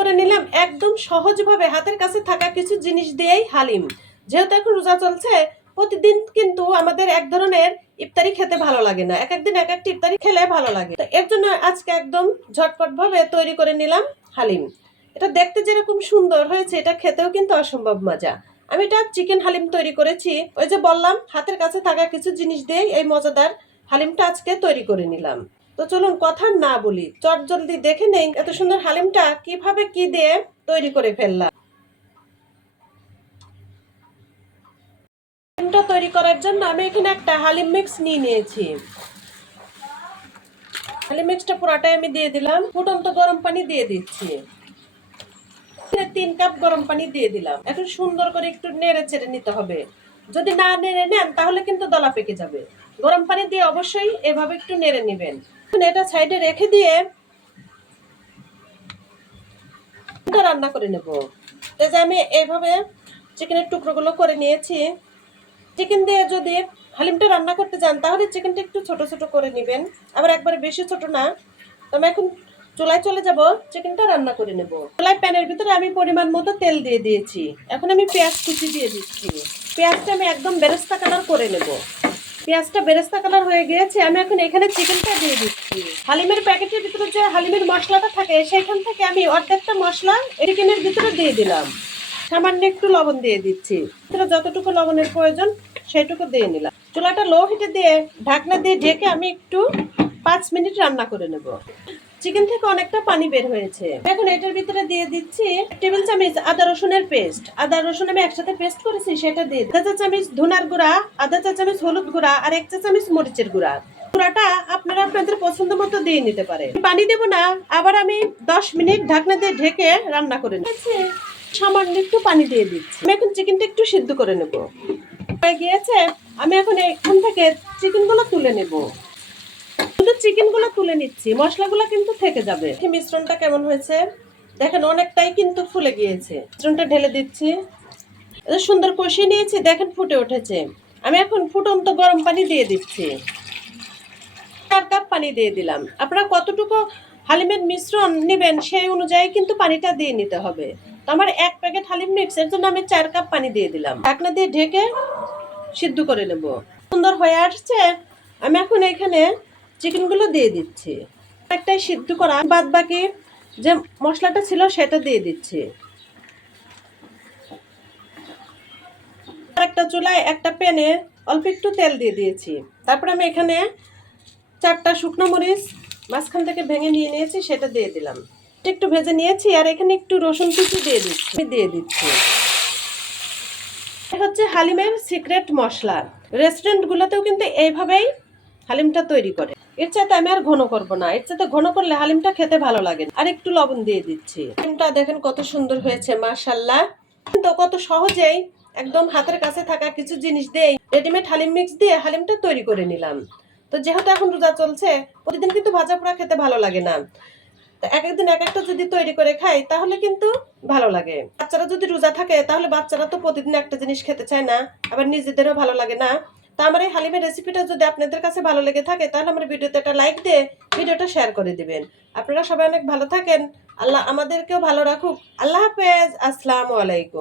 করে নিলাম একদম সহজভাবে। হাতের কাছে থাকা কিছু জিনিস দিয়েই হালিম। যেহেতু এখন রোজা চলছে, প্রতিদিন কিন্তু আমাদের এক ধরনের ইফতারি খেতে ভালো লাগে না। এক একদিন এক একটা ইফতারি খেলে ভালো লাগে। তো এর জন্য আজকে একদম ঝটপট ভাবে তৈরি করে নিলাম হালিম। এটা দেখতে যেরকম সুন্দর হয়েছে, এটা খেতেও কিন্তু অসম্ভব মজা। আমি এটা চিকেন হালিম তৈরি করেছি। ওই যে বললাম, হাতের কাছে থাকা কিছু জিনিস দিয়ে এই মজাদার হালিমটা আজকে তৈরি করে নিলাম। তো চলুন কথা না বলি। চট জলদি দেখে নেই এত সুন্দর হালিমটা কীভাবে কি দিয়ে তৈরি করে ফেললাম। হালিমটা তৈরি করার জন্য আমি এখানে একটা হালিম মিক্স নিয়ে নিয়েছি। হালিম মিক্সটা পুরাটাই আমি দিয়ে দিলাম। ফুটন্ত গরম পানি দিয়ে দিচ্ছি। তিন কাপ গরম পানি দিয়ে দিলাম। এখন সুন্দর করে একটু নেড়ে চেড়ে নিতে হবে। যদি না নেড়ে নেন তাহলে কিন্তু দলা পেকে যাবে। গরম পানি দিয়ে অবশ্যই এভাবে একটু নেড়ে নেবেন। এটা সাইডে রেখে দিয়ে রান্না করে নেব। এই যে আমি এইভাবে চিকেনের টুকরোগুলো করে নিয়েছি। চিকেন দিয়ে যদি হালিমটা রান্না করতে যান, তাহলে চিকেনটা একটু ছোট ছোট করে নেবেন। আবার একবারে বেশি ছোট না। আমি এখন চুলায় চলে যাব, চিকেনটা রান্না করে নেব। চুলায় প্যানের ভিতরে আমি পরিমাণ মতো তেল দিয়ে দিয়েছি। এখন আমি পেঁয়াজ কুচি দিয়ে দিচ্ছি। পেঁয়াজটা আমি একদম বেরেস্তা কালার করে নেব। পেঁয়াজটা বেরেস্তা কালার হয়ে গিয়েছে, আমি এখন এখানে চিকেনটা দিয়ে দিচ্ছি। হালিমের প্যাকেটের ভিতরে যে হালিমের মশলাটা থাকে সেখান থেকে আমি অর্ধেকটা মশলা চিকেনের ভিতরে দিয়ে দিলাম। সামান্য একটু লবণ দিয়ে দিচ্ছি। ভিতরে যতটুকু লবণের প্রয়োজন সেটুকু দিয়ে নিলাম। চুলাটা লো হিটে দিয়ে ঢাকনা দিয়ে ঢেকে আমি একটু পাঁচ মিনিট রান্না করে নেব। চিকেন থেকে অনেকটা পানি বের হয়েছে। এখন এটার ভিতরে দিয়ে দিচ্ছি টেবিল চামচ আদা রসুনের পেস্ট আদা রসুন আমি একসাথে পেস্ট করেছি, সেটা দিয়ে আধা চা চামচ ধনার গুঁড়া আধা চা চামচ হলুদ গুঁড়া আর এক চা চামচ মরিচের গুঁড়া। গুঁড়াটা আপনারা আপনাদের পছন্দ মতো দিয়ে নিতে পারে পানি দেবো না, আবার আমি দশ মিনিট ঢাকনা দিয়ে ঢেকে রান্না করে নিচ্ছি। সামান্য একটু পানি দিয়ে দিচ্ছি। আমি এখন চিকেনটা একটু সিদ্ধ করে নেব। হয়ে গিয়েছে, আমি এখন এখান থেকে চিকেনগুলো তুলে নেব। শুধু চিকেনগুলো তুলে নিচ্ছি, মশলাগুলো কিন্তু থেকে যাবে। মিশ্রণটা কেমন হয়েছে। দেখেন, অনেকটাই কিন্তু ফুলে গিয়েছে। মিশ্রণটা ঢেলে দিচ্ছি। সুন্দর কষিয়ে নিয়েছি, দেখেন ফুটে উঠেছে। আমি এখন ফুটন্ত গরম পানি দিয়ে দিচ্ছি। চার কাপ পানি দিয়ে দিলাম। আপনারা কতটুকু হালিমের মিশ্রণ নেবেন সেই অনুযায়ী কিন্তু পানিটা দিয়ে নিতে হবে। তো আমার এক প্যাকেট হালিম মিক্স, এর জন্য আমি চার কাপ পানি দিয়ে দিলাম। ঢাকনা দিয়ে ঢেকে সিদ্ধ করে নেব। সুন্দর হয়ে আসছে। আমি এখন এখানে চিকেনগুলো দিয়ে দিচ্ছি। একটাই সিদ্ধ করা বাদ বাকি যে মশলাটা ছিল সেটা দিয়ে দিচ্ছি। একটা চুলায় একটা প্যানে অল্প একটু তেল দিয়ে দিয়েছি। তারপর আমি এখানে চারটা শুকনো মরিচ মাঝখান থেকে ভেঙে নিয়ে নিয়েছি, সেটা দিয়ে দিলাম। একটু ভেজে নিয়েছি, আর এখানে একটু রসুন কুচি দিয়ে দিচ্ছি। দিয়ে দিচ্ছি। হচ্ছে হালিমের সিক্রেট মশলা। রেস্টুরেন্টগুলোতেও কিন্তু এইভাবেই হালিমটা তৈরি করে। এর চাইতে আমি আর ঘন করব না। এর চাইতে ঘন করলে হালিমটা খেতে ভালো লাগে। আর একটু লবণ দিয়ে দিচ্ছি। হালিমটা দেখেন কত সুন্দর হয়েছে মাশাল্লাহ তো কত সহজেই একদম হাতের কাছে থাকা কিছু জিনিস দিয়ে রেডিমেড হালিম মিক্স দিয়ে হালিমটা তৈরি করে নিলাম। তো যেহেতু এখন রোজা চলছে, প্রতিদিন কিন্তু ভাজা পোড়া খেতে ভালো লাগে না। তো এক একদিন এক একটা যদি তৈরি করে খাই, তাহলে কিন্তু ভালো লাগে। বাচ্চারা যদি রোজা থাকে, তাহলে বাচ্চারা তো প্রতিদিন একটা জিনিস খেতে চায় না। আবার নিজেদেরও ভালো লাগে না। তা আমার এই হালিমের রেসিপিটা যদি আপনাদের কাছে ভালো লেগে থাকে, তাহলে আমার ভিডিওতে একটা লাইক দিয়ে ভিডিওটা শেয়ার করে দিবেন। আপনারা সবাই অনেক ভালো থাকেন। আল্লাহ আমাদেরকেও ভালো রাখুক। আল্লাহ হাফেজ। আসসালামু আলাইকুম।